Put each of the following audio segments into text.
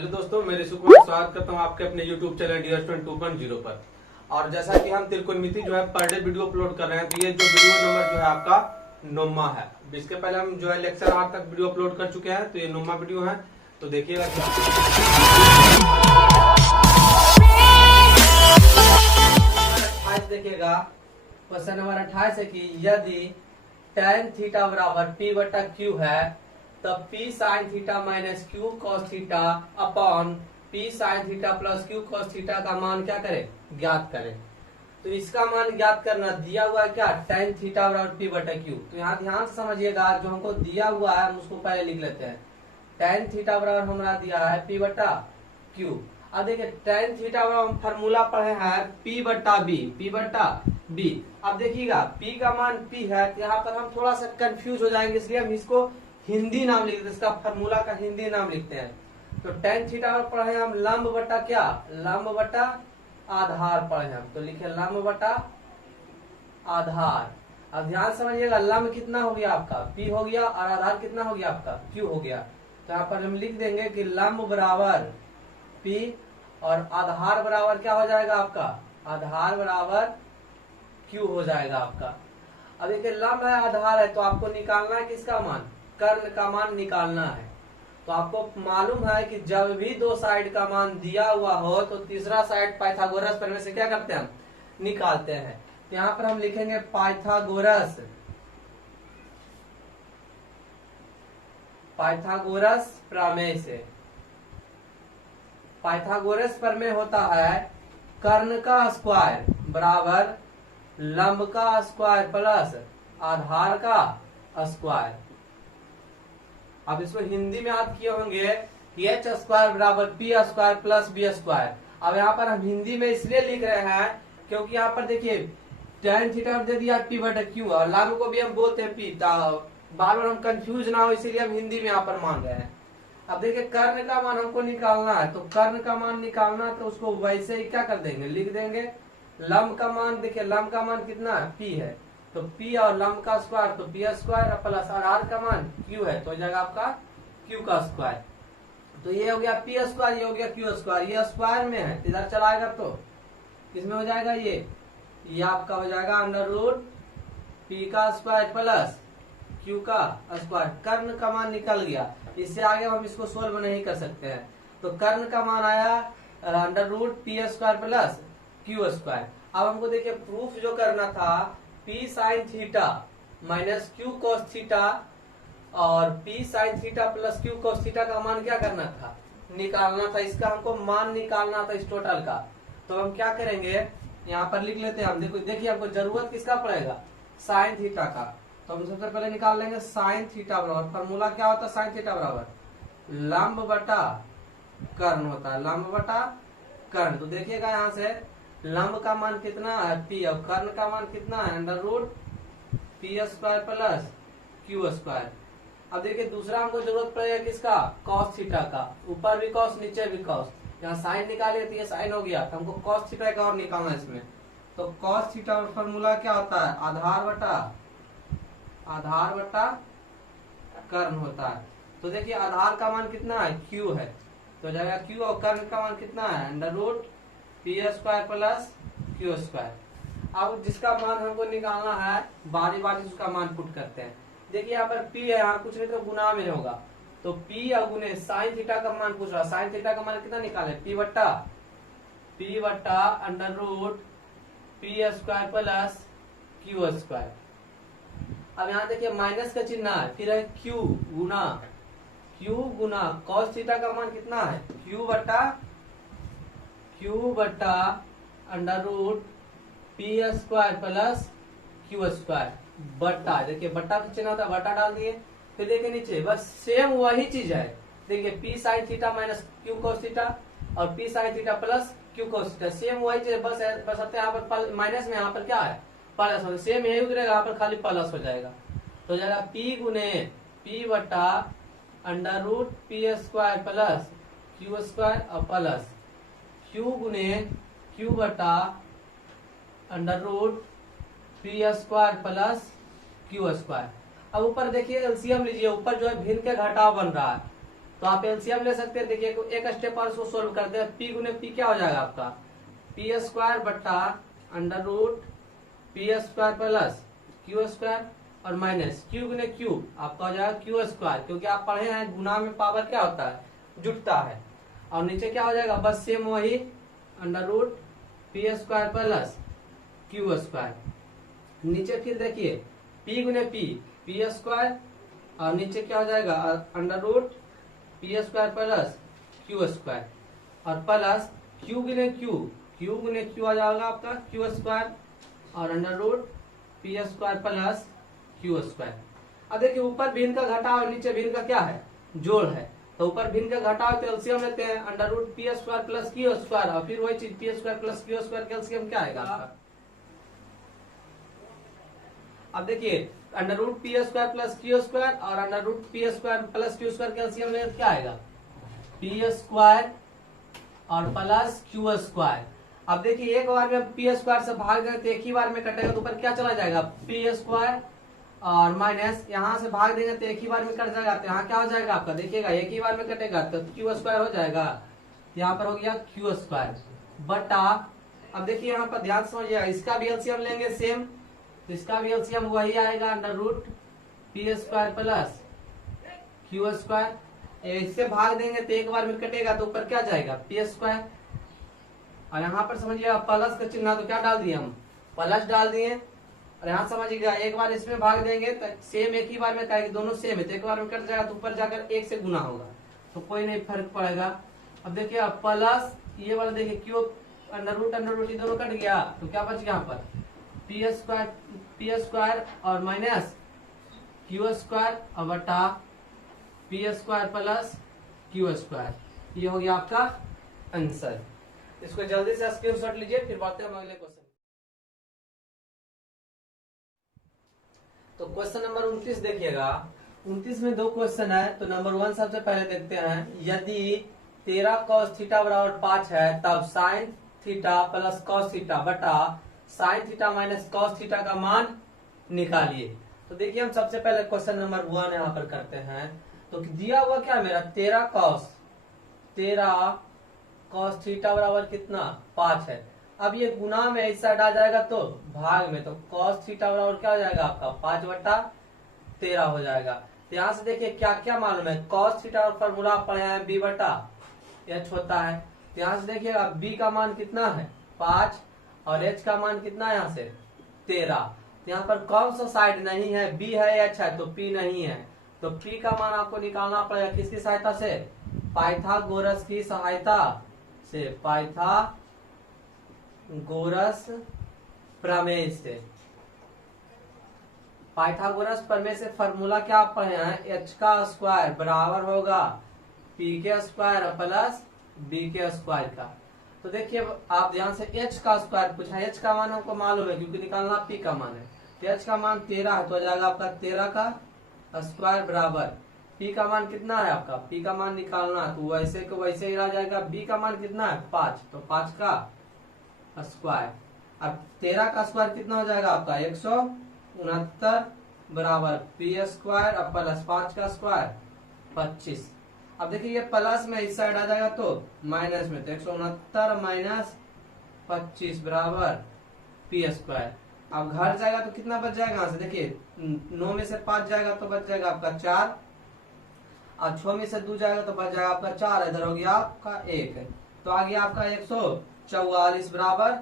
Hello दोस्तों, मैं ऋषि कुमार स्वागत करता हूं आपके अपने YouTube चैनल डी स्टूडेंट 2.0 पर। और जैसा कि हम त्रिकोणमिति जो है पर डे वीडियो अपलोड कर रहे हैं, तो ये जो वीडियो नंबर जो है आपका 9वां है। इसके पहले हम जो है लेक्चर 8 तक वीडियो अपलोड कर चुके हैं, तो ये 9वां वीडियो है। तो देखिएगा देखिएगा क्वेश्चन नंबर 28 है कि यदि tan थीटा बराबर p बटा q है तब p sin theta minus q cos theta upon p sin theta plus q cos theta का मान क्या करें, ज्ञात करें। तो इसका मान ज्ञात करना दिया हुआ है क्या, tan थीटा बराबर p बटा q। तो यहाँ ध्यान से समझिएगा, जो हमको दिया हुआ है हम उसको पहले लिख लेते हैं। tan थीटा बराबर हमारा दिया है p बटा q। अब देखिए tan थीटा बराबर हम फार्मूला पढ़े हैं p बटा b। अब देखिएगा p का मान p है, तो यहाँ पर हम थोड़ा सा कंफ्यूज हो जाएंगे, इसलिए हम इसको हिंदी नाम लिखते हैं, इसका फार्मूला का हिंदी नाम लिखते हैं। तो tan थीटा पर पढ़े हम लंब बटा क्या, लंब बटा आधार पढ़े हम, तो लिखे लंब बटा आधार। अब ध्यान समझिएगा, लंब कितना हो गया आपका p हो गया और आधार कितना हो गया आपका q हो गया। तो यहाँ पर हम लिख देंगे कि लंब बराबर p और आधार बराबर क्या हो जाएगा आपका, आधार बराबर q हो जाएगा आपका। अब देखिए लंब है आधार है, तो आपको निकालना है किसका मान, कर्ण का मान निकालना है। तो आपको मालूम है कि जब भी दो साइड का मान दिया हुआ हो तो तीसरा साइड पाइथागोरस प्रमेय से क्या करते हैं, हम निकालते हैं। तो यहाँ पर हम लिखेंगे पाइथागोरस प्रमेय से। पाइथागोरस प्रमेय होता है कर्ण का स्क्वायर बराबर लंब का स्क्वायर प्लस आधार का स्क्वायर। अब इसको हिंदी में याद किए होंगे कि एच स्क्वायर बराबर P square plus B square. अब यहाँ पर हम हिंदी में इसलिए लिख रहे हैं क्योंकि यहाँ पर देखिए tan थीटा दे दिया पी बटा क्यू और लंब को भी हम बोलते हैं पी, बार बार हम कंफ्यूज ना हो इसीलिए हम हिंदी में यहाँ पर मान रहे हैं। अब देखिए कर्ण का मान हमको निकालना है, तो कर्ण का मान निकालना है तो उसको वैसे ही क्या कर देंगे, लिख देंगे लंब का मान। देखिए लंब का मान कितना है, p है, तो p और लंब का स्क्वायर तो p स्क्वायर प्लस आधार का मान q है, तो हो जाएगा आपका q का स्क्वायर। तो ये हो गया p स्क्वायर, ये हो गया q स्क्वायर, ये स्क्वायर में है इधर चलाएगा तो किसमें हो जाएगा, ये आपका हो जाएगा अंडर रूट p का स्क्वायर प्लस q का स्क्वायर। कर्ण का मान निकल गया, इससे आगे हम इसको सोल्व नहीं कर सकते हैं। तो कर्ण का मान आया under root P square plus Q square. अब हमको देखिए प्रूफ जो करना था, p sine theta minus q cos theta और p sine theta plus q cos theta का मान क्या करना था, निकालना था। इसका हमको मान निकालना था इस टोटल का। तो हम क्या करेंगे, यहाँ पर लिख लेते हैं हम। देखिए हमको जरूरत किसका पड़ेगा, साइन थीटा का। तो हम सबसे पहले निकाल लेंगे साइन थीटा बराबर, फॉर्मूला क्या होता है साइन थीटा बराबर लंब बटा कर्ण होता है, लंब बटा कर्ण। तो देखिएगा यहाँ से लंब का मान कितना है p और कर्ण का मान कितना है under root P square plus Q square. अब देखिए दूसरा हमको जरूरत पड़ेगा किसका, cos थीटा का। ऊपर भी cos नीचे भी cos, यहाँ साइन निकालिए तो ये साइन हो गया, तो हमको cos थीटा का और निकालना है इसमें। तो cos थीटा और फॉर्मूला क्या होता है, आधार बटा कर्ण होता है। तो देखिए आधार का मान कितना है q है, तो जाएगा q और कर्ण का मान कितना है under root P square plus Q square. अब जिसका मान हमको निकालना है बारी बारी उसका मान पुट करते हैं। देखिए यहाँ पर p है, यहाँ कुछ नहीं तो गुना में होगा, तो p और गुने साइन थीटा का मान पूछ रहा है। साइन थीटा का मान कितना निकाले, p बट्टा under root P square plus Q square. अब यहाँ देखिए माइनस का चिन्ह है, फिर है q गुना cos थीटा का मान कितना है q बट्टा under root P square plus Q square बट्टा। देखिए बट्टा का चिन्ह होता है, बट्टा डाल दिए। फिर देखिए नीचे बस सेम वही चीज है। देखिए p sine theta minus Q cos theta और p sine theta plus Q cos theta, same वही चीज। बस यहाँ पर माइनस में यहाँ पर क्या है प्लस हो, सेम यही उतरेगा, यहाँ पर खाली प्लस हो जाएगा। तो जाएगा p गुने p बट्टा under root P square plus Q square और प्लस q गुने q बटा under root P square plus Q square. अब ऊपर देखिए एलसीएम लीजिए, ऊपर जो है भिन्न के घटाव बन रहा है, तो आप एलसीएम ले सकते हैं। देखिए एक स्टेप और इसको सोल्व करते हैं। पी गुने पी क्या हो जाएगा आपका, पी स्क्वायर बट्टा under root P square plus Q square और माइनस क्यू गुने क्यू आपका हो जाएगा क्यू स्क्वायर, क्योंकि आप पढ़े हैं गुना में पावर क्या होता है, जुटता है। और नीचे क्या हो जाएगा, बस सेम वही under root P square plus Q square. नीचे फिर देखिए पी गुने पी स्क्वायर और नीचे क्या हो जाएगा under root P square plus Q square और प्लस क्यू गुने क्यू आ जाएगा आपका क्यू स्क्वायर और under root P square plus Q square. अब देखिए ऊपर भिन्न का घटाव और नीचे भिन्न का क्या है, जोड़ है। तो ऊपर भिन्न का घटाव तो एलसीएम लेते हैं under root P square plus Q square और फिर वही चीज p square plus Q square का एलसीएम क्या आएगा आपका। अब देखिए under root P square plus Q square और under root P square plus Q square का एलसीएम लेते क्या आएगा, पी स्क्वायर और प्लस क्यू स्क्वायर। अब देखिए एक बार में पी स्क्वायर से भाग देंगे तो एक ही बार में कटेगा, तो ऊपर क्या चला जाएगा पी स्क्वायर और माइनस यहाँ से भाग देंगे तो एक ही बार में कट जाएगा, तो यहाँ क्या हो जाएगा आपका, देखिएगा एक ही बार में कटेगा तो क्यू स्क्वायर हो जाएगा, यहाँ पर हो गया क्यू स्क्वायर बटा। अब देखिए यहाँ पर ध्यान समझिएगा, इसका भी एलसीएम लेंगे सेम, तो इसका भी एलसीएम वही आएगा under root P square plus Q square. इससे भाग देंगे तो एक बार में कटेगा तो ऊपर क्या जाएगा पी स्क्वायर और यहाँ पर समझिएगा प्लस का चिन्ह तो क्या डाल दिए हम, प्लस डाल दिए। और यहाँ समझिएगा एक बार इसमें भाग देंगे तो सेम एक ही बार में कहेंगे, दोनों सेम है तो एक बार में कट जाएगा तो ऊपर जाकर एक से गुना होगा तो कोई नहीं फर्क पड़ेगा। अब देखिए प्लस ये वाला देखिए क्यू अंडर रूट ये दोनों कट गया तो क्या बच गया यहाँ पर पी स्क्वायर और माइनस क्यू स्क्वायर और बटा P square plus Q square. ये हो गया आपका आंसर। इसको जल्दी से स्क्रीनशॉट लीजिए, फिर बढ़ते हैं अगले क्वेश्चन। तो क्वेश्चन नंबर 29 देखिएगा। 29 में दो क्वेश्चन है, तो नंबर 1 सबसे पहले देखते हैं। यदि 13 cos थीटा बराबर 5 है तब sine theta plus cos theta बटा sine theta minus cos theta का मान निकालिए। तो देखिए हम सबसे पहले क्वेश्चन नंबर 1 यहाँ पर करते हैं। तो दिया हुआ क्या मेरा 13 cos थीटा बराबर कितना 5 है। अब ये गुना में इस साइड आ जाएगा तो भाग में, तो cos थीटा बराबर क्या हो जाएगा आपका 5 बटा 13 हो जाएगा। तो यहाँ से देखिए क्या क्या मालूम है, cos थीटा और फॉर्मूला पढ़े हैं b बटा h होता है। तो यहाँ से देखिएगा b का मान कितना है 5 और h का मान कितना है यहाँ से 13। तो यहाँ पर कौन सा साइड नहीं है, b है h है तो p नहीं है, तो p का मान आपको निकालना पड़ेगा किसकी सहायता से, पाइथागोरस की सहायता से, पाइथागोरस प्रमेय से। पाइथागोरस प्रमेय से फॉर्मूला क्या आप पढ़े हैं, h का स्क्वायर बराबर होगा p के स्क्वायर प्लस b के स्क्वायर का। तो देखिए आप ध्यान से h का स्क्वायर पूछा, h का मान हमको मालूम है क्योंकि निकालना p का मान है। तो h का मान 13 है तो हो जाएगा आपका 13 का स्क्वायर बराबर p का मान कितना है आपका, p का मान निकालना तो वैसे को वैसे ही रह जाएगा। b का मान कितना है 5, तो 5 का स्क्वायर। अब 13 का स्क्वायर कितना हो जाएगा आपका 169 बराबर पी स्क्वायर अब प्लस 5 का स्क्वायर 25। अब देखिए ये प्लस में इस साइड आ जाएगा तो माइनस में, तो 169 माइनस 25 बराबर पी स्क्वायर। अब घर जाएगा तो कितना बच जाएगा यहाँ से, देखिए 9 में से 5 जाएगा तो बच जाएगा आपका 4 और 6 में से 2 जाएगा तो बच जाएगा आपका 4, इधर हो गया आपका 1, तो आ गया आपका 144 बराबर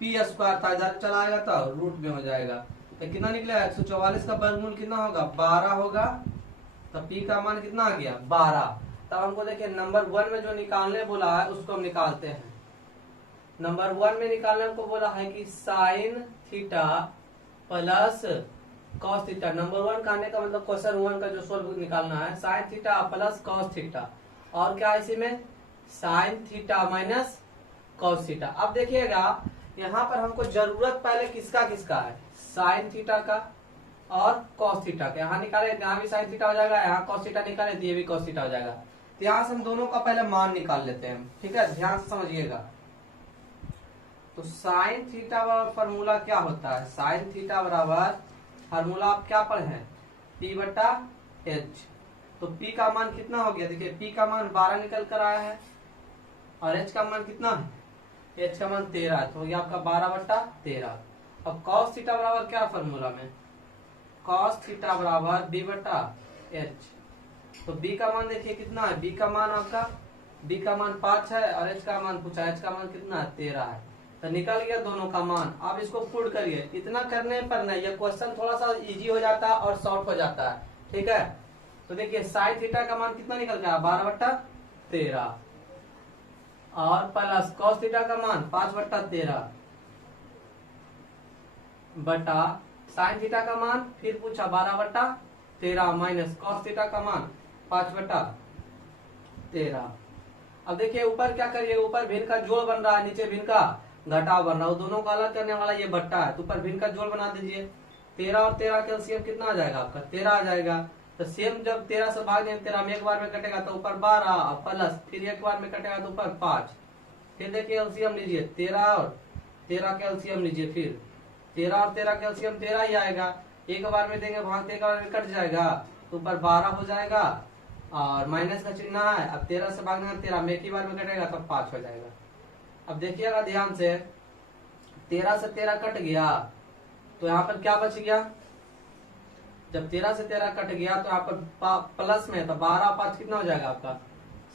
पी स्क्वायर था, इधर चला आएगा तो रूट में हो जाएगा। तो कितना निकलेगा 144 का वर्गमूल कितना होगा 12 होगा, तो पी का मान कितना आ गया 12। तब हमको देखिए नंबर 1 में जो निकालने बोला है उसको हम निकालते हैं। नंबर 1 में निकालने को बोला है कि sign theta plus cos theta. Number 1 कहने का मतलब क्वेश्चन 1 का जो सोल्व निकालना है, sign theta plus cos theta और क्या है इसी में sign theta minus cos theta. अब देखिएगा यहाँ पर हमको जरूरत पहले किसका किसका है, साइन थीटा का और कॉस थीटा का। यहाँ निकाले यहाँ भी साइन थीटा हो जाएगा, यहाँ कॉस थीटा निकाले तो ये भी कॉस थीटा हो जाएगा। तो यहाँ से हम दोनों का पहले मान निकाल लेते हैं, ठीक है, ध्यान से समझिएगा। तो साइन थीटा बराबर फॉर्मूला क्या होता है, साइन थीटा बराबर फॉर्मूला आप क्या पढ़े हैं P बटा H, तो P का मान कितना हो गया, देखिए P का मान 12 निकल कर आया है और H का मान कितना है, H का मान 13 है, तो ये आपका 12/13। अब cos थीटा बराबर क्या फॉर्मूला में, cos थीटा बराबर B/H। तो B का मान देखिए कितना है, B का मान आपका B का मान 5 है और H का मान पूछा, H का मान कितना है 13 है, तो निकल गया दोनों का मान। अब इसको पुट करिए, इतना करने पर ना ये क्वेश्चन थोड़ा सा इजी हो जाता है और शॉर्ट हो जाता है, ठीक है। तो देखिए साइन थीटा का मान कितना निकल गया 12/13 और प्लस कॉस थीटा का मान 5/13 बटा साइन थीटा का मान फिर पूछा 12/13 माइनस कॉस थीटा का मान 5/13। अब देखिए ऊपर क्या करिए, ऊपर भिन्न का जोड़ बन रहा है, नीचे भिन्न का घटाव बन रहा है, दोनों को अलग करने वाला ये बट्टा है, तो ऊपर भिन्न का जोड़ बना दीजिए। 13 और 13 का एलसीएम कितना आ जाएगा आपका 13 आ जाएगा। तो सेम जब 13 से भाग देंगे 13 में एक बार में कटेगा तो ऊपर 12 प्लस फिर एक बार में कटेगा तो ऊपर 5। फिर देखिए एलसीएम लीजिए 13 और 13 का एलसीएम लीजिए, फिर 13 और 13 का एलसीएम 13 ही आएगा, एक बार में देंगे भाग एक बार में कट जाएगा तो ऊपर 12 हो जाएगा और माइनस का चिन्ह है। अब 13 से भाग देंगे 13 में एक ही बार में कटेगा तो 5 हो जाएगा। अब देखिएगा ध्यान से 13 से 13 कट गया तो यहाँ पर क्या बच गया, जब 13 से 13 कट गया तो यहाँ पर प्लस में तो 12 5 कितना हो जाएगा आपका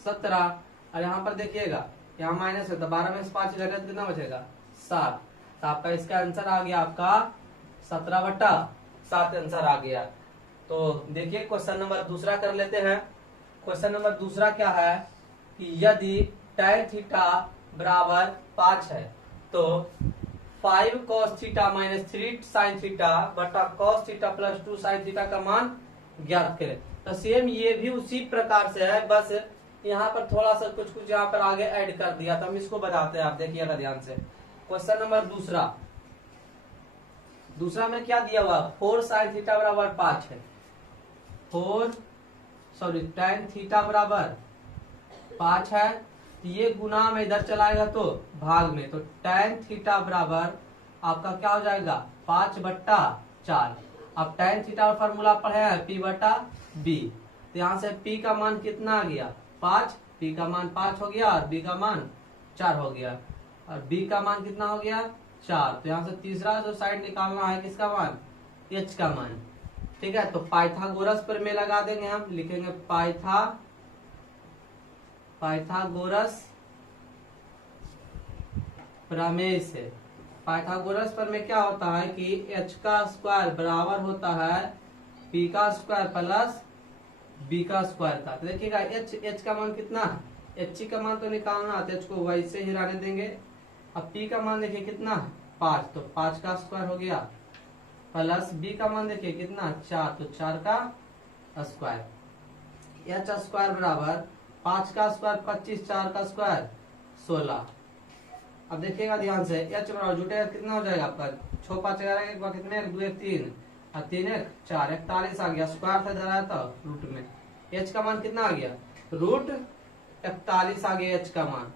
17 और यहाँ पर देखिएगा यहाँ माइनस है तो 12 में से 5 जाएगा तो कितना बचेगा 7। तो आपका इसका आंसर आ गया आपका 17/7 आंसर आ गया। तो देखिए क्वेश्चन नंबर दूसरा कर लेते हैं। क्वेश्चन नंबर दूसरा क्या है कि यदि tan थीटा बराबर 5 है तो 5 cos theta minus 3 sin theta बटा cos theta plus 2 sin theta का मान ज्ञात करें। तो सेम ये भी उसी प्रकार से है, बस यहाँ पर थोड़ा सा कुछ यहाँ पर आगे ऐड कर दिया, तो हम इसको बताते हैं, आप देखिएगा ध्यान से। क्वेश्चन नंबर दूसरा में क्या दिया हुआ 4 sin थीटा बराबर 5 है, tan थीटा बराबर 5 है, ये गुना में इधर चलाएगा तो भाग में, तो tan थीटा बराबर आपका क्या हो जाएगा 5/4। अब tan थीटा का फॉर्मूला पढ़े हैं P/B, तो यहाँ से P का मान कितना आ गया 5, P का मान 5 हो गया और B का मान 4 हो गया और B का मान कितना हो गया 4। तो यहाँ से तीसरा जो साइड निकालना है किसका मान H का मान, ठीक है। तो पाइथागोरस पर में लगा देंगे, हम लिखेंगे पाइथागोरस प्रमेय से। पाइथागोरस पर में क्या होता है कि h का स्क्वायर बराबर होता है p का स्क्वायर प्लस b का स्क्वायर का। तो देखिएगा h का मान कितना है, h का मान तो निकालना है, h को वैसे ही रहने देंगे। अब p का मान देखिए कितना 5, तो 5 का स्क्वायर हो गया प्लस b का मान देखिए कितना 4, तो 4 का स्क्वायर। h स्क्वायर बराबर 5 का स्क्वायर 25, 4 का स्क्वायर 16। अब देखिएगा ध्यान से h बराबर जुटेगा कितना हो जाएगा आपका 6 5 11 एक बार कितने 1 2 1 3 और 3 1 4 41 आ गया, स्क्वायर था धरा था रूट में। h का मान कितना आ गया √41 आ गया h का मान।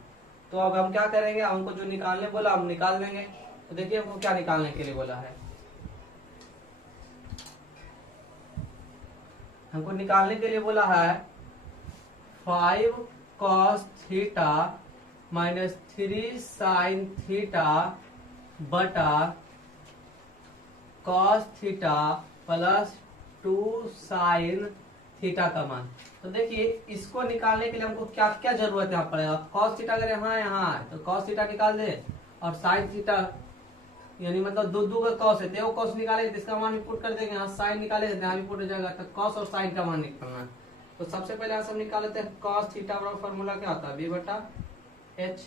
तो अब हम क्या करेंगे, हमको जो निकालने बोला हम निकाल देंगे। तो देखिए हमको क्या निकालने के लिए बोला है, हमको निकालने के लिए बोला है 5 cos theta minus 3 sin theta बटा cos theta plus 2 sin theta का मान। तो देखिए इसको निकालने के लिए हमको क्या क्या जरूरत यहाँ पड़ेगा, cos थीटा अगर यहाँ है तो cos थीटा निकाल दे और sin थीटा यानी मतलब दो का cos है तो cos निकालेंगे तो इसका मान भी पुट कर देंगे, यहाँ sin निकालेंगे तो यहाँ भी पुट हो जाएगा। तो cos और sin का मान निकालना है, तो सबसे पहले यहाँ सब निकाल लेते हैं। cos थीटा बराबर फॉर्मूला क्या होता है B/H।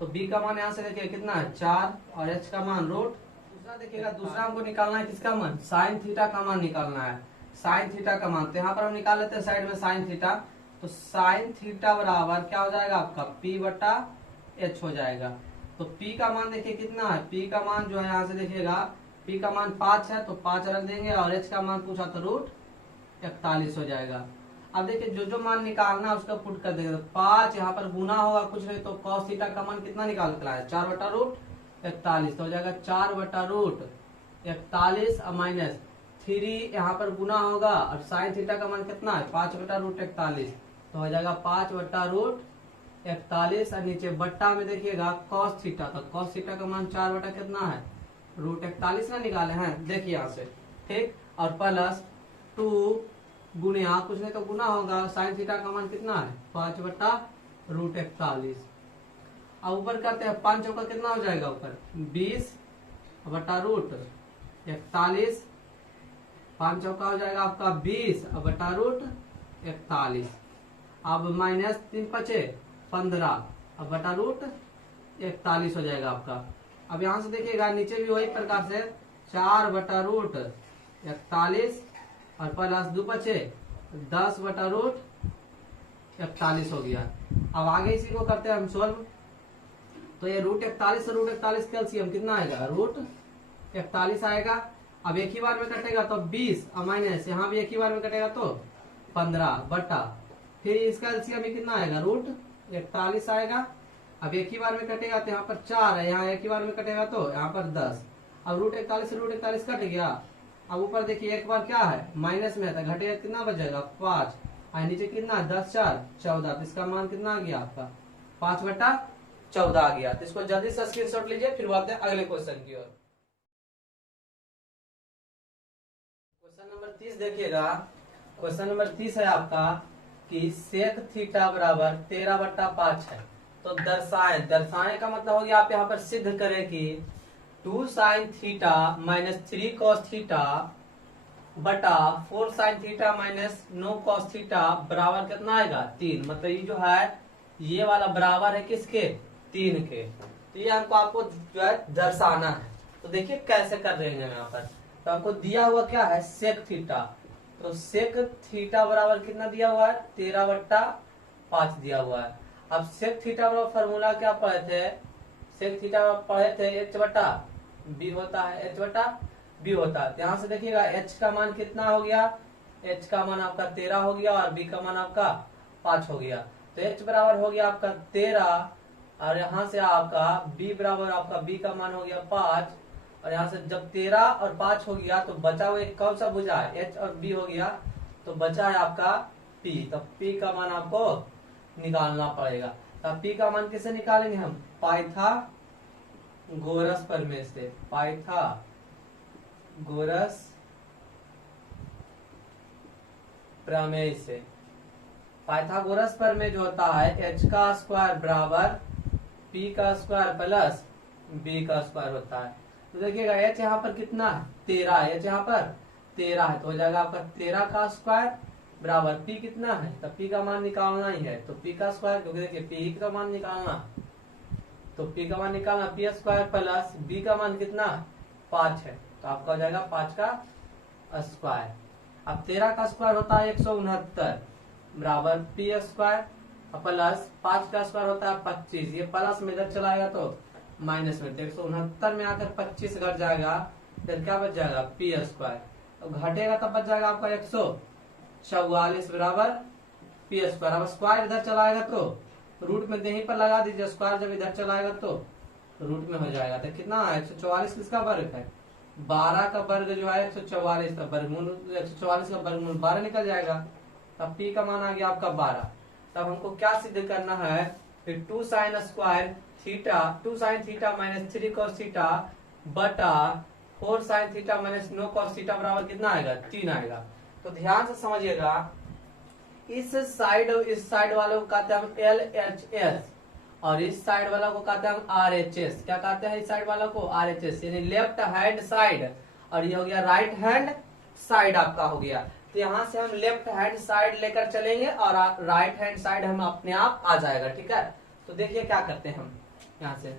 तो B का मान यहाँ से देखिए कितना है 4 और H का मान रूट। दूसरा देखिएगा, दूसरा हमको निकालना है किसका मान sin थीटा का मान निकालना है, sin थीटा का मान। तो यहाँ पर हम निकाल लेते हैं साइड में sin थीटा। तो sin थीटा बराबर क्या हो जाएगा आपका P/H हो जाएगा। तो P का मान देखिए कितना है, P का मान जो है यहाँ से देखिएगा P का मान 5 है तो 5 रख देंगे और H का मान पूछा तो √41 हो जाएगा। अब देखिए जो मान निकालना है उसका पुट कर देंगे। तो 5 यहाँ पर गुना होगा कुछ नहीं, तो cos थीटा का मान कितना निकाल कर आया 4/√41, तो हो जाएगा 4/√41 माइनस 3 यहाँ पर गुना होगा और साइन थीटा का मान कितना है 5/√41, तो हो जाएगा 5/√41 और नीचे बट्टा में देखिएगा cos थीटा, तो cos थीटा का मान 4 कितना है √41 ना निकाले हैं, देखिए यहाँ से ठीक, और प्लस 2 गुणिया कुछ नहीं तो गुना होगा साइन थीटा का मान कितना है 5/√41। अब ऊपर करते हैं 5 चौका कितना हो जाएगा ऊपर 20/√41, 5 चौका हो जाएगा आपका 20/√41। अब माइनस 3 बचे 15/√41 हो जाएगा आपका। अब यहाँ से देखिएगा नीचे भी वही प्रकार से 4/√41 और प्लस 2 बचे 10/√41 हो गया। अब आगे इसी को करते हैं हम सोल्व, तो ये √41 और √41 कैल्सियम कितना आएगा √41 आएगा। अब एक ही बार में कटेगा तो 20 और माइनस यहाँ भी एक ही बार में कटेगा तो 15 बटा, फिर इसका एलसीएम में कितना आएगा √41 आएगा। अब एक ही बार में कटेगा तो यहाँ पर 4 है, यहाँ एक ही बार में कटेगा तो यहाँ पर 10। अब √41 से √41 कट गया। अब ऊपर देखिए एक बार क्या है माइनस में है तो घटेगा कितना बचेगा 5 और नीचे कितना 10 4 14, तो इसका मान कितना आ गया आपका 5/14 आ गया। तो इसको जल्दी से स्क्रीनशॉट लीजिए, फिर बढ़ते हैं अगले क्वेश्चन की ओर। क्वेश्चन नंबर 30 देखिएगा, क्वेश्चन नंबर 30 है आपका कि सेक थीटा बराबर 13/5 है, तो दर्शाएं का मतलब हो गया आप यहाँ पर सिद्ध करें कि 2 sin theta minus 3 cos theta बटा 4 sin theta minus 9 cos theta बराबर कितना आएगा 3। मतलब ये जो है ये वाला बराबर है किसके 3 के। तो ये हमको आपको जो है दर्शाना है। तो देखिए कैसे कर रहे हैं यहाँ पर, तो आपको दिया हुआ क्या है सेक थीटा, तो सेक थीटा बराबर कितना दिया हुआ है 13/5 दिया हुआ है। अब सेक थीटा बराबर फॉर्मूला क्या पढ़े थे, सेक थीटा पढ़े थे h/b होता है, h/b होता है। यहाँ से देखिएगा h का मान कितना हो गया, h का मान आपका 13 हो गया और b का मान आपका 5 हो गया। तो h बराबर हो गया आपका 13 और यहाँ से आपका b बराबर आपका b का मान हो गया 5 और यहाँ से जब 13 और 5 हो गया तो बचा हुआ कौन सा बुझा है h और b हो गया, तो बचा है आपका p। तो p का मान आपको निकालना पड़ेगा। तो p का मान कैसे निकालेंगे हम पाइथागोरस प्रमेय से, पाइथागोरस प्रमेय से। पाइथागोरस प्रमेय जो होता है h का स्क्वायर बराबर p का स्क्वायर प्लस b का स्क्वायर होता है। तो देखिएगा h यहाँ पर कितना 13 है, h यहाँ पर 13 है, तो हो जाएगा आपका 13 का स्क्वायर बराबर p कितना है, तो p का मान निकालना ही है, तो p का स्क्वायर, क्योंकि देखिए p का मान निकालना, तो p का मान निकालना p स्क्वायर प्लस b का मान कितना 5 है, तो आपका हो जाएगा 5 का स्क्वायर। अब 13 का स्क्वायर होता है 169 बराबर p स्क्वायर प्लस 5 का स्क्वायर होता है 25, ये प्लस में इधर चलाएगा तो माइनस में, 169 में आकर 25 घट जाएगा, फिर क्या बच जाएगा p स्क्वायर, तो घटेगा तब बच जाएगा आपका 144 बराबर p स्क्वायर। अब स्क्वायर इधर चलाएगा तो रूट में यहीं पर लगा दीजिए, स्क्वायर जब इधर चलाएगा तो रूट में हो जाएगा। तो कितना 144 किसका वर्ग है 12 का वर्ग जो है 144 का वर्गमूल, 144 का वर्गमूल 12 निकल जाएगा, तब p का मान आ गया आपका 12। तब हमको क्या सिद्ध करना है, फिर 2 sin square theta 2 sin theta minus 3 cos theta बटा 4 sin theta minus 9 cos theta बराबर कितना आएगा 3 आएगा। तो ध्यान से समझिएगा, इस साइड वाले को कहते हैं हम LHS और इस साइड वाला को कहते हैं हम RHS। क्या कहते हैं इस साइड वाला को RHS, यानी लेफ्ट हैंड साइड, और ये हो गया राइट हैंड साइड आपका हो गया। तो यहाँ से हम लेफ्ट हैंड साइड लेकर चलेंगे और राइट हैंड साइड हम अपने आप आ जाएगा, ठीक है। तो देखिए क्या करते हैं हम यहाँ से,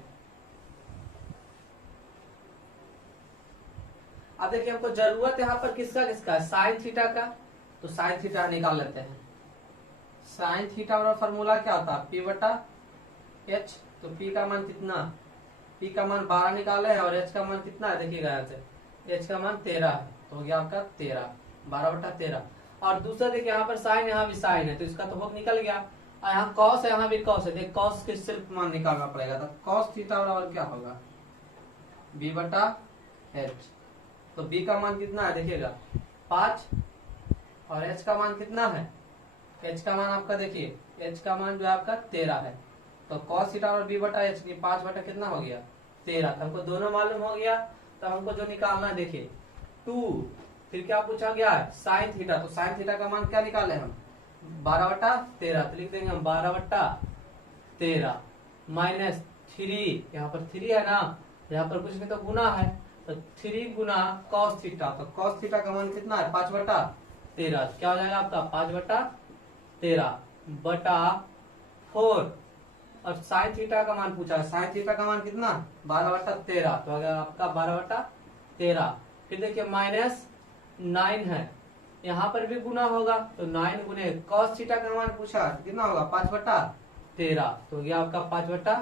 अब देखिए हमको जरूरत यहाँ पर किसका किसका साइन थीटा का, तो साइन थीटा निकाल लेते हैं। साइन थीटा वाला फॉर्मूला क्या होता है p/h, तो p का मान कितना, p का मान 12 निकाले है और h का मान कितना है देखिएगा यहाँ से, h का मान 13 है, तो हो गया आपका 13 12/13। और दूसरा देखिए यहाँ पर साइन, यहाँ भी साइन है, तो इसका तो होप निकल गया, और यहाँ कॉस है, यहाँ भी कॉस है, देखिए कॉस के सिर्फ मान निकालना पड़ेगा। तो कॉस थीटा बराबर क्या होगा b/h, तो b का मान कितना है देखिएगा 5, और h का मान कितना है, h का मान आपका देखिए h का मान जो है आपका 13 है। तो cos थीटा और b बटा h की 5 बटा कितना हो गया 13। तो हमको दोनों मालूम हो गया। तो हमको जो निकालना है देखिए 2, फिर क्या पूछा गया है साइन थीटा। तो साइन थीटा का मान क्या निकाले हम 12 बटा 13। तो लिख देंगे हम 12 बटा 13 माइनस 3, यहाँ पर 3 है ना, यहाँ पर कुछ नहीं तो गुना है, तो 3 गुना cos थीटा। तो cos थीटा का मान कितना है 5 बटा 13। क्या हो जाएगा आपका 5 बटा 13 बटा 4। और साइन थीटा का मान पूछा है, साइन थीटा का मान कितना 12 बटा 13। तो अगर आपका 12 बटा 13, फिर देखिए माइनस 9 है, यहाँ पर भी गुना होगा, तो 9 गुने cos थीटा का मान पूछा कितना होगा 5 बटा 13। तो ये आपका 5 बटा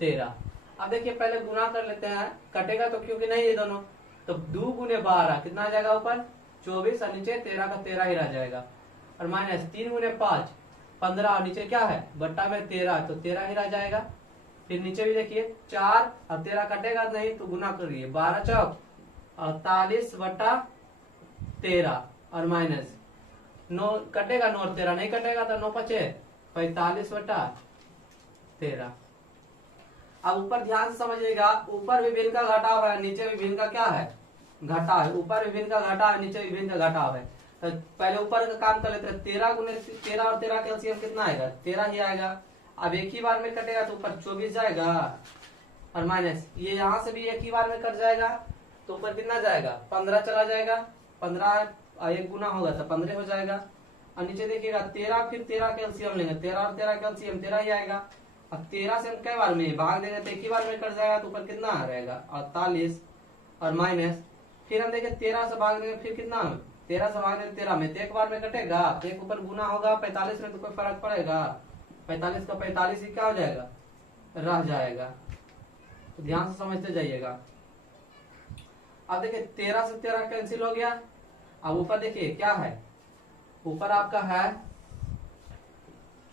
13। अब देखिए पहले गुना कर लेते हैं, कटेगा तो क्योंकि नहीं ये दोनों, तो 2 गुने 12 कितना आ जाएगा ऊपर 24, और नीचे 13 का 13 ही रह जाएगा, और माइनस 3 गुने 5 15, और नीचे क्या है बट्टा में 13, तो 13 ही रह जाएगा। फिर नीचे भी देखिए 4 और 13 कटेगा नहीं तो गुना करिए 12 चौक 48 बटा 13, और माइनस 9 कटेगा 9 और 13 नहीं कटेगा तो 9 पचे 45 बटा 13। अब ऊपर ध्यान से समझिएगा, ऊपर विभिन्न का घटाव है, नीचे विभिन्न का क्या है घटाव है। ऊपर विभिन्न का घटाव है, नीचे विभिन्न का घटाव है। तो पहले ऊपर का काम कर लेते हैं। 13 गुने 13 और 13 का एलसीएम कितना आएगा 13 ही आएगा। अब एक ही बार में कटेगा तो ऊपर 24 जाएगा, और माइनस ये यहाँ से भी एक ही बार में कट जाएगा, तो ऊपर कितना जाएगा 15 चला जाएगा, 15 एक गुना होगा तो 15 हो जाएगा। और नीचे देखिएगा 13, फिर 13 का एलसीएम लेंगे, 13 और 13 का एलसीएम 13 ही आएगा। अब 13 से हम कई बार में भाग देंगे तो एक ही बार में कट जाएगा, तो ऊपर कितना रहेगा 48, और माइनस फिर हम देखें 13 से भाग देंगे, फिर कितना 13 से भाग देंगे 13 में, तो एक बार में कटेगा, तो एक ऊपर गुना होगा 45 में, तो कोई फर्क पड़ेगा 45 का 45 ही क्या हो जाएगा रह जाएगा। तो ध्यान से समझते जाइएगा। अब देखिए 13 से 13 कैंसिल हो गया। अब ऊपर देखिए क्या है, ऊपर आपका है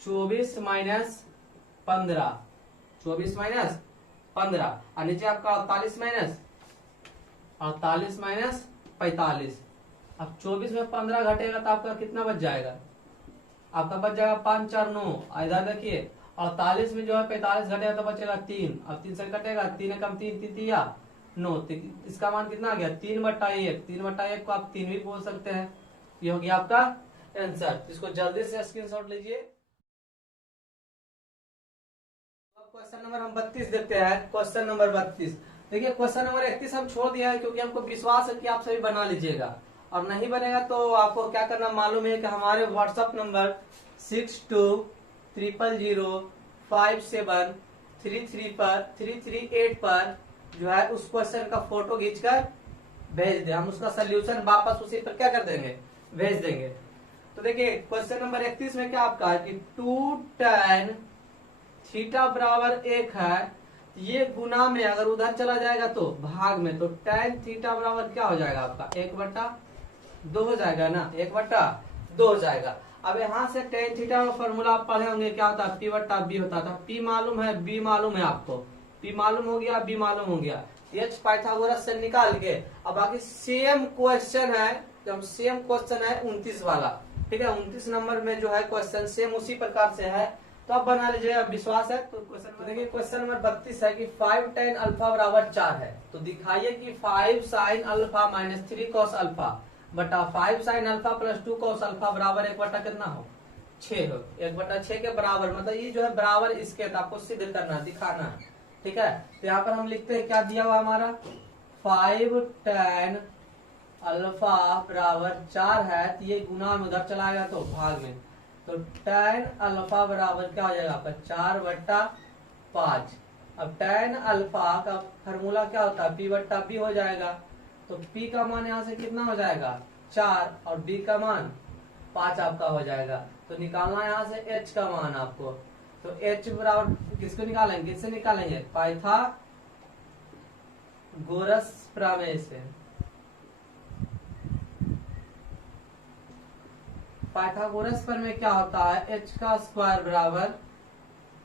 24 माइनस 15, 24 माइनस 15, और नीचे आपका 48 माइनस 48 माइनस 45। अब 24 में 15 घटेगा तो आपका कितना बच जाएगा, आपका बच जाएगा 5 4 9। इधर देखिए 48 में जो है 45 घटेगा तो बचेगा 3, अब 3 से कटेगा 3 कम 3 3 या 9, इसका मान कितना आ गया 3 बटा 1। 3 बटा 1 को आप 3 भी बोल सकते हैं। ये हो गया आपका आंसर। इसको जल्दी से स्क्रीनशॉट लीजिए। क्वेश्चन नंबर हम 32 देखते हैं। क्वेश्चन नंबर 32 देखिए, क्वेश्चन नंबर 31 हम छोड़ दिया है क्योंकि हमको विश्वास है कि आप सभी बना लीजिएगा, और नहीं बनेगा तो आपको क्या करना मालूम है कि हमारे व्हाट्सएप नंबर 6200057333 पर 338 पर जो है उस क्वेश्चन का फोटो खींचकर भेज दे, हम उसका सोल्यूशन वापस उसी पर क्या कर देंगे भेज देंगे। तो देखिए क्वेश्चन नंबर 31 में क्या आपका है कि 2 tan थीटा बराबर 1 है, ये गुना में अगर उधर चला जाएगा तो भाग में, तो tan थीटा बराबर क्या हो जाएगा आपका 1/2 हो जाएगा ना, 1/2 हो जाएगा। अब यहाँ से tan थीटा का फॉर्मूला आप पढ़े होंगे, क्या होता है P/B होता था। P मालूम है, B मालूम है आपको, P मालूम हो गया, B मालूम हो गया, H पाइथागोरस से निकाल के। अब बाकी सेम क्वेश्चन है, तो सेम क्वेश्चन है 29 वाला, ठीक है 29 नंबर में जो है क्वेश्चन सेम उसी प्रकार से है, तो आप बना लीजिएगा, विश्वास है। तो क्वेश्चन देखिए क्वेश्चन नंबर 32 है कि 5 tan अल्फा बराबर 4 है, तो दिखाइए कि 5 sin alpha minus 3 cos alpha बटा 5 sin alpha plus 2 cos alpha बराबर 1 बटा कितना हो 6 हो। 1/6 के बराबर, मतलब ये जो है बराबर इसके, तो आपको सिद्ध करना दिखाना है, ठीक है। तो यहाँ पर हम लिखते हैं क्या दिया हुआ हमारा 5 tan अल्फा बराबर 4 है, तो ये गुना में उधर चलाएगा तो भाग में, तो tan अल्फा बराबर क्या हो जाएगा आपका 4/5। अब tan अल्फा का फॉर्मूला क्या होता है P/B हो जाएगा, तो P का मान यहाँ से कितना हो जाएगा 4 और B का मान 5 आपका हो जाएगा। तो निकालना यहाँ से H का मान आपको, तो H बराबर किसको निकालेंगे, किससे निकालेंगे पाइथागोरस प्रमेय से। पाइथागोरस पर में क्या होता है h का स्क्वायर बराबर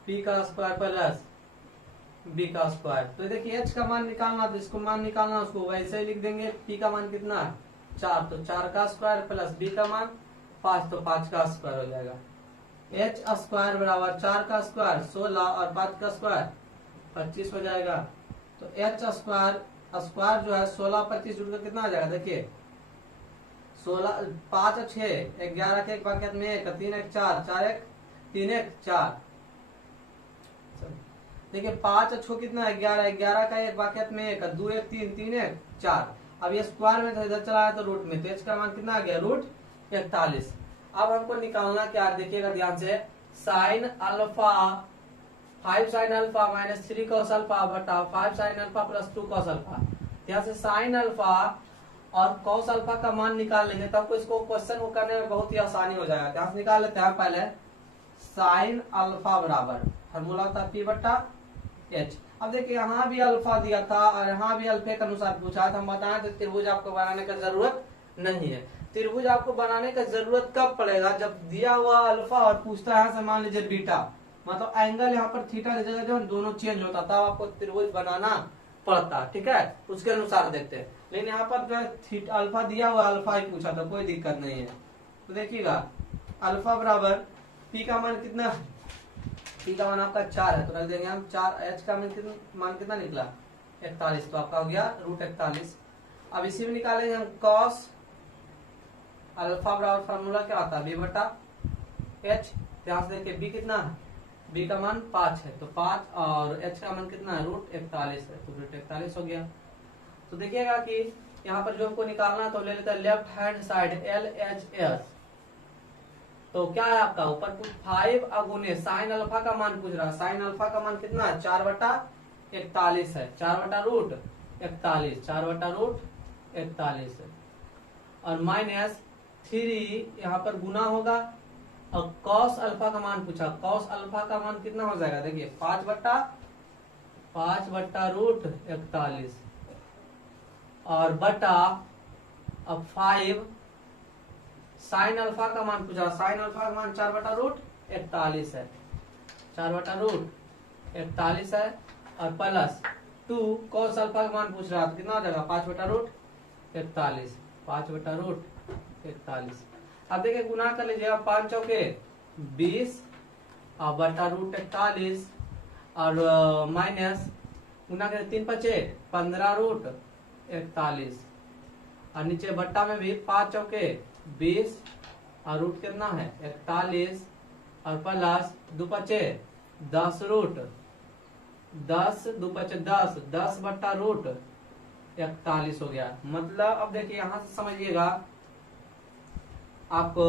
p का स्क्वायर प्लस बी का स्क्वायर। तो देखिए एच का मान निकालना, तो इसको मान निकालना, उसको वैसे ही लिख देंगे। पी का मान कितना है 4, तो 4 का स्क्वायर प्लस बी का मान 5, तो 5 का स्क्वायर हो जाएगा। एच स्क्वायर बराबर 4 का स्क्वायर 16 और 5 का स्क्वायर 25 हो जाएगा। तो एच स्क्वायर स्क्वायर जो है 16 25 जुड़ कर कितना आ जाएगा, देखिए 16 5 6 11 के एक बाकी में 1 3 1 4 4 1 3 1 4। देखिए 5 अच्छो कितना है 11, 11 का एक बाकी में 1 2 1 3 3 1 4। अब ये स्क्वायर में था, इधर चला है तो रूट में, तो एच का मान कितना आ गया रूट 41। अब हमको निकालना क्या, देखिएगा ध्यान से, sine alpha 5 sine alpha minus 3 cos alpha बटा 5 sine alpha plus 2 cos alpha. यहाँ से साइन अल्फा और कॉस अल्फा का मान निकाल लेंगे तो आपको इसको क्वेश्चन को करने में बहुत ही आसानी हो जाएगा। यहाँ से निकाल लेते हैं पहले। साइन अल्फा बराबर फॉर्मूला था पी बट्टा एच। अब देखिए यहाँ भी अल्फा दिया था और यहाँ भी अल्फे के अनुसार पूछा था। हम बताएं तो त्रिभुज आपको बनाने का जरूरत नहीं है। त्रिभुज आपको बनाने का जरूरत कब पड़ेगा, जब दिया हुआ अल्फा और पूछता है से मान लीजिए बीटा, मतलब एंगल यहाँ पर थीटा की जगह जो दोनों चेंज होता था, आपको त्रिभुज बनाना पड़ता। ठीक है, उसके अनुसार देखते हैं। लेकिन यहाँ पर जो है अल्फा दिया हुआ अल्फा ही पूछा था, कोई दिक्कत नहीं है। तो देखिएगा अल्फा बराबर पी का मान कितना, पी का मान आपका 4 है तो रख देंगे हम 4। एच का मान कितना निकला 41, तो आपका हो गया रूट 41। अब इसी में निकालेंगे हम कॉस अल्फा बराबर फॉर्मूला क्या होता है बी बटा एच। ध्यान से देखिए बी कितना है, बी का मान 5 है तो 5 और एच का मान कितना है रूट 41 है, तो रूट 41 हो गया। तो देखिएगा कि यहाँ पर जो हमको निकालना है तो ले लेते हैं left hand side L H S. तो क्या है आपका ऊपर कुछ 5 अगुने साइन अल्फा का मान पूछ रहा है। साइन अल्फा का मान कितना है 4 बटा 41 है, 4 बटा रूट 41, 4 बटा रूट 41 है। और माइनस 3 यहाँ पर गुना होगा और कॉस अल्फा का मान पूछा। कॉस अल्फा का मान कितना हो जाएगा, देखिए 5 बटा रूट 41 और बटा अब 5 साइन अल्फा का मान पूछा। साइन अल्फा का मान 4 बटा रूट 41 है, 4 बटा रूट 41 है और प्लस 2 कॉस अल्फा का मान पूछ रहा था, कितना हो जाएगा 5 बटा रूट 41, 5 बटा रूट 41। अब देखिए गुना कर लीजिएगा 5 चौके 20 और बटा रूट 41 और माइनस गुना करें 3 पचे 15 रूट 41 और नीचे बट्टा में भी 5 चौके 20 और रूट कितना है 41 और प्लस 2 पचे 10 रूट 10 2 पचे 10 10 बट्टा रूट 41 हो गया। मतलब अब देखिए यहां से समझिएगा आपको,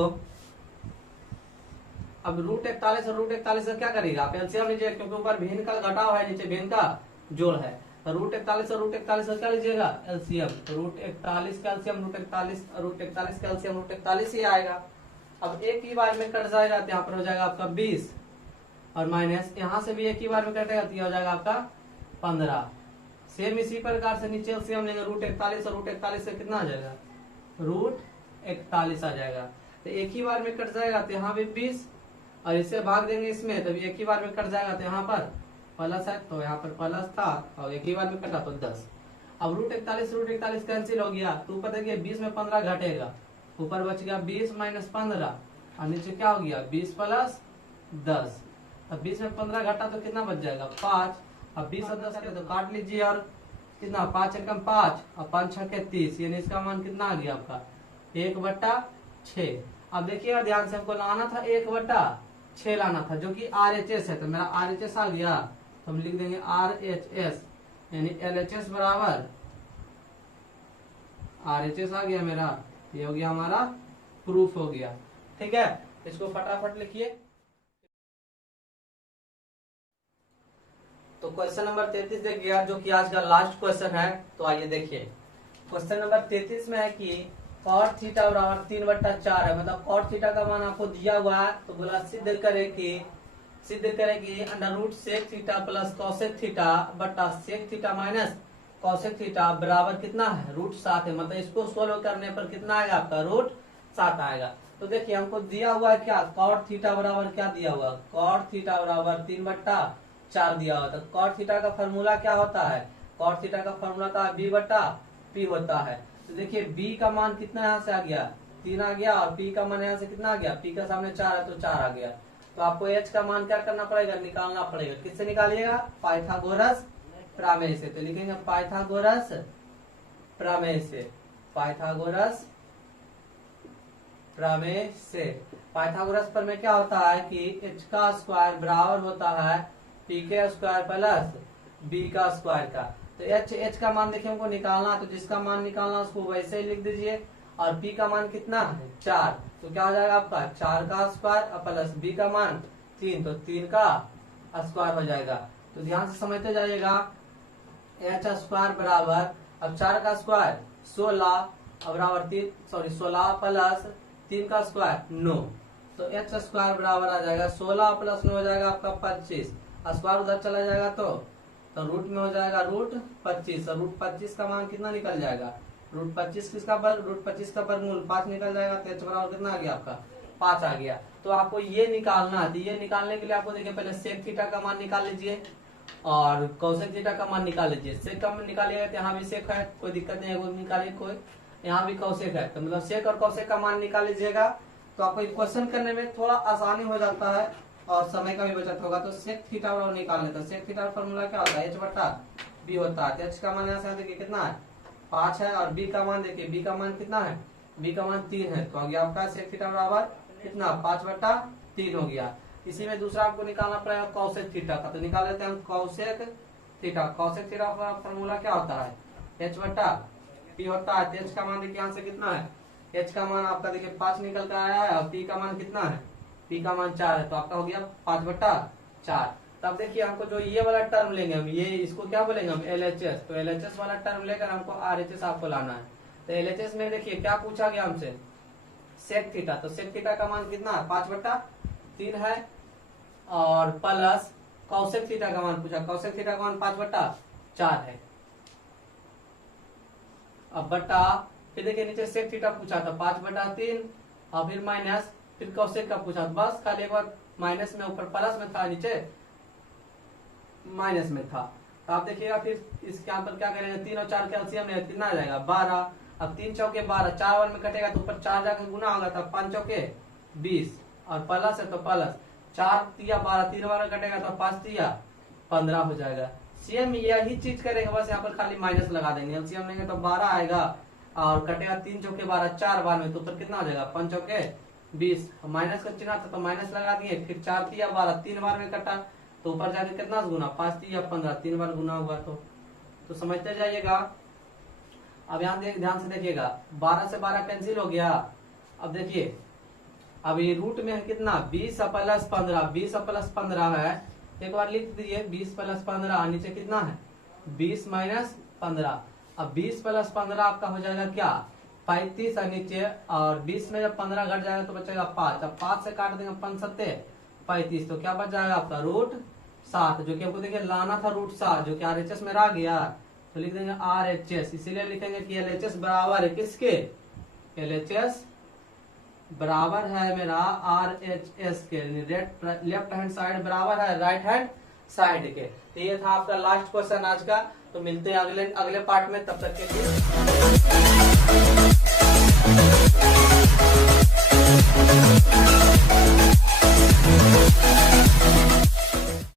अब रूट 41 और रूट 41 का क्या करेगा आप एलसीएम लीजिए, क्योंकि ऊपर भिन्न का घटाव है नीचे भिन्न का जोड़ है। रूट 41 और रूट 41 का क्या लीजिएगा एलसीएम, तो रूट 41 का एलसीएम रूट 41 का एलसीएम रूट 41 ही आएगा। अब एक ही बार में कट जाएगा तो यहाँ पर हो जाएगा आपका 20 और माइनस यहाँ से भी एक ही बार में कटेगा तो यह हो जाएगा आपका 15। सेम इसी प्रकार से नीचे एलसीएम लेंगे रूट 41 और रूट 41 से कितना आ जाएगा रूट 41 आ जाएगा। तो एक ही बार में कट जाएगा तो यहाँ भी 20 और इसे भाग देंगे इसमें तो एक ही बार में कट जाएगा तो यहाँ पर प्लस है, तो यहाँ पर प्लस था और एक ही बार में कटा तो 10। अब रूट 41 कैंसिल हो गया तो ऊपर देखिए 20 में 15 घटेगा, ऊपर बच गया 20 माइनस 15 और नीचे क्या हो गया 20 प्लस 10। अब 20 में 15 घटा तो कितना बच जाएगा 5। अब 20 और 10 तो काट लीजिए और कितना 5 एकम 5 और 5 छके 30, यानी इसका मान कितना आ गया आपका 1/6। अब देखिएगा ध्यान से, हमको लाना था 1/6 लाना था जो कि RHS है, तो मेरा RHS आ गया तो हम लिख देंगे RHS यानी LHS बराबर RHS आ गया मेरा, ये हो गया हमारा प्रूफ हो गया। ठीक है, इसको फटाफट लिखिए। तो क्वेश्चन नंबर 33 देखिए जो कि आज का लास्ट क्वेश्चन है। तो आइए देखिए क्वेश्चन नंबर 33 में है कि cot थीटा बराबर 3/4 है, मतलब cot थीटा का मान आपको दिया हुआ है। तो बोला सिद्ध करे कि under root sec theta plus cosec theta बटा sec theta minus cosec theta बराबर कितना है रूट 7 है। मतलब इसको सोल्व करने पर कितना आएगा आपका रूट 7 आएगा। तो देखिए हमको दिया हुआ है क्या cot थीटा बराबर क्या दिया हुआ cot थीटा बराबर 3/4 4 दिया होता है। कॉट थीटा का फॉर्मूला क्या होता है? कॉट थीटा का फॉर्मूला होता है बी बटा पी होता है। तो देखिए बी का मान कितना यहाँ से आ गया, 3 आ गया, और पी का मान यहाँ से कितना आ गया, पी का सामने 4 है तो 4 आ गया। तो आपको एच का मान क्या करना पड़ेगा, निकालना पड़ेगा। किससे निकालिएगा? पाइथागोरस प्रमेय से। तो लिखेंगे पाइथागोरस प्रमेय से, पाइथागोरस प्रमेय से। पाइथागोरस प्रमेय क्या होता है कि एच का स्क्वायर बराबर होता है पी के स्क्वायर प्लस बी का स्क्वायर का। तो एच का मान देखिए हमको निकालना, तो जिसका मान निकालना उसको वैसे ही लिख दीजिए। और पी का मान कितना है, 4, तो क्या हो जाएगा आपका 4 का स्क्वायर प्लस बी का मान 3, तो 3 का स्क्वायर हो जाएगा। तो ध्यान से समझते जाइएगा। एच स्क्वायर बराबर, अब 4 का स्क्वायर 16 बराबर 16 प्लस 3 का स्क्वायर 9, तो एच स्क्वायर बराबर आ जाएगा 16 प्लस 9 हो जाएगा आपका 25। स्क्वायर उधर चला जाएगा तो रूट में हो जाएगा रूट 25, और रूट 25 का मान कितना निकल जाएगा, रूट 25 किसका वर्ग, रूट 25 का वर्गमूल 5 निकल जाएगा। तो एच बराबर कितना आ गया आपका 5 आ गया। तो आपको ये निकालना है। तो ये निकालने के लिए आपको देखिए पहले सेक थीटा का मान निकाल लीजिए और कौसेक थीटा का मान निकाल लीजिए। सेक का मान निकालिएगा तो यहाँ भी सेक है, कोई दिक्कत नहीं है, वो निकालिए कोई, यहाँ भी कौसेक है, तो मतलब सेक और कौसेक का मान निकाल लीजिएगा। तो आपको क्वेश्चन करने में थोड़ा आसानी हो जाता है और समय का भी बचत होगा। तो सेक थीटा बराबर निकाल लेते हैं। सेक थीटा का फॉर्मूला क्या होता है, एच बटा बी होता है। एच का मान यहाँ से देखिए कितना है 5 है, और बी का मान देखिए, बी का मान कितना है, बी का मान 3 है। तो आ गया आपका सेक थीटा बराबर कितना 5 बटा 3 हो गया। इसी में दूसरा आपको निकालना पड़ेगा कौसेक थीटा का। तो निकाल लेते हैं कौसेक थीटा। कौसेक थीटा का फॉर्मूला क्या होता है, एच बटा पी होता है। एच का मान देखिए यहाँ से कितना है, एच का मान आपका देखिए 5 निकल कर आया है, और पी का मान कितना है, पी का मान 4 है, तो आपका हो गया 5 बटा 4। तब देखिए हमको जो ये वाला टर्म लेंगे हम, ये इसको क्या बोलेंगे हम, LHS। तो LHS वाला टर्म लेकर हमको RHS आपको लाना है। तो LHS में देखिए क्या पूछा गया हमसे, सेक थीटा। तो सेक थीटा का मान कितना है 5 बटा 3 है, और प्लस कौसेक थीटा का मान पूछा, कौसेक थीटा का मान 5 बटा 4 है। अब बटा, फिर देखिए नीचे सेक थीटा पूछा था 5 बटा 3, और फिर माइनस, फिर कौसेक का पूछा, बस खाली एक बार माइनस में, ऊपर प्लस में था, नीचे माइनस में था। तो आप देखिएगा फिर इसके यहाँ पर क्या करेंगे, 3 और 4 के एलसीएम में कितना आ जाएगा 12। अब 3 चौके 12, 4 वन में कटेगा तो ऊपर 4 जाकर गुना होगा, तब 5 चौके 20, और प्लस है तो प्लस 4 तिया 12, 3 बार कटेगा तो 5 तिया 15 हो जाएगा। सेम यही चीज करेंगे, बस यहाँ पर खाली माइनस लगा देंगे। एलसीएम लेंगे तो 12 आएगा, और कटेगा 3 चौके 12, 4 बार में, तो ऊपर कितना हो जाएगा 5 चौके 20। माइनस का चिन्ह था तो माइनस लगा दिए, फिर 4 तिया 12, 3 बार में कटा, तो ऊपर जाके कितना गुना 5 तिया 15, 3 बार गुना हुआ। तो समझते जाइएगा। अब यहाँ ध्यान से देखिएगा, 12 से 12 कैंसिल हो गया। अब देखिए, अब ये रूट में है कितना 20 प्लस 15, 20 प्लस 15 है, एक बार लिख दीजिए 20 प्लस 15, नीचे कितना है 20 माइनस 15। अब 20 प्लस 15 आपका हो जाएगा क्या 35 है नीचे, और 20 में जब 15 घट जाएगा तो बचेगा 5। अब 5 से काट देंगे 5 सत्ते 35, तो क्या बच जाएगा आपका रूट 7, जो कि हमको देखिए लाना था रूट 7, जो कि RHS में रह गया। तो लिख देंगे RHS, इसीलिए लिखेंगे कि LHS बराबर है किसके, LHS बराबर है मेरा RHS के, लेफ्ट हैंड साइड बराबर है राइट हैंड साइड के। तो ये था आपका लास्ट क्वेश्चन आज का। तो मिलते हैं अगले पार्ट में, तब तक के लिए।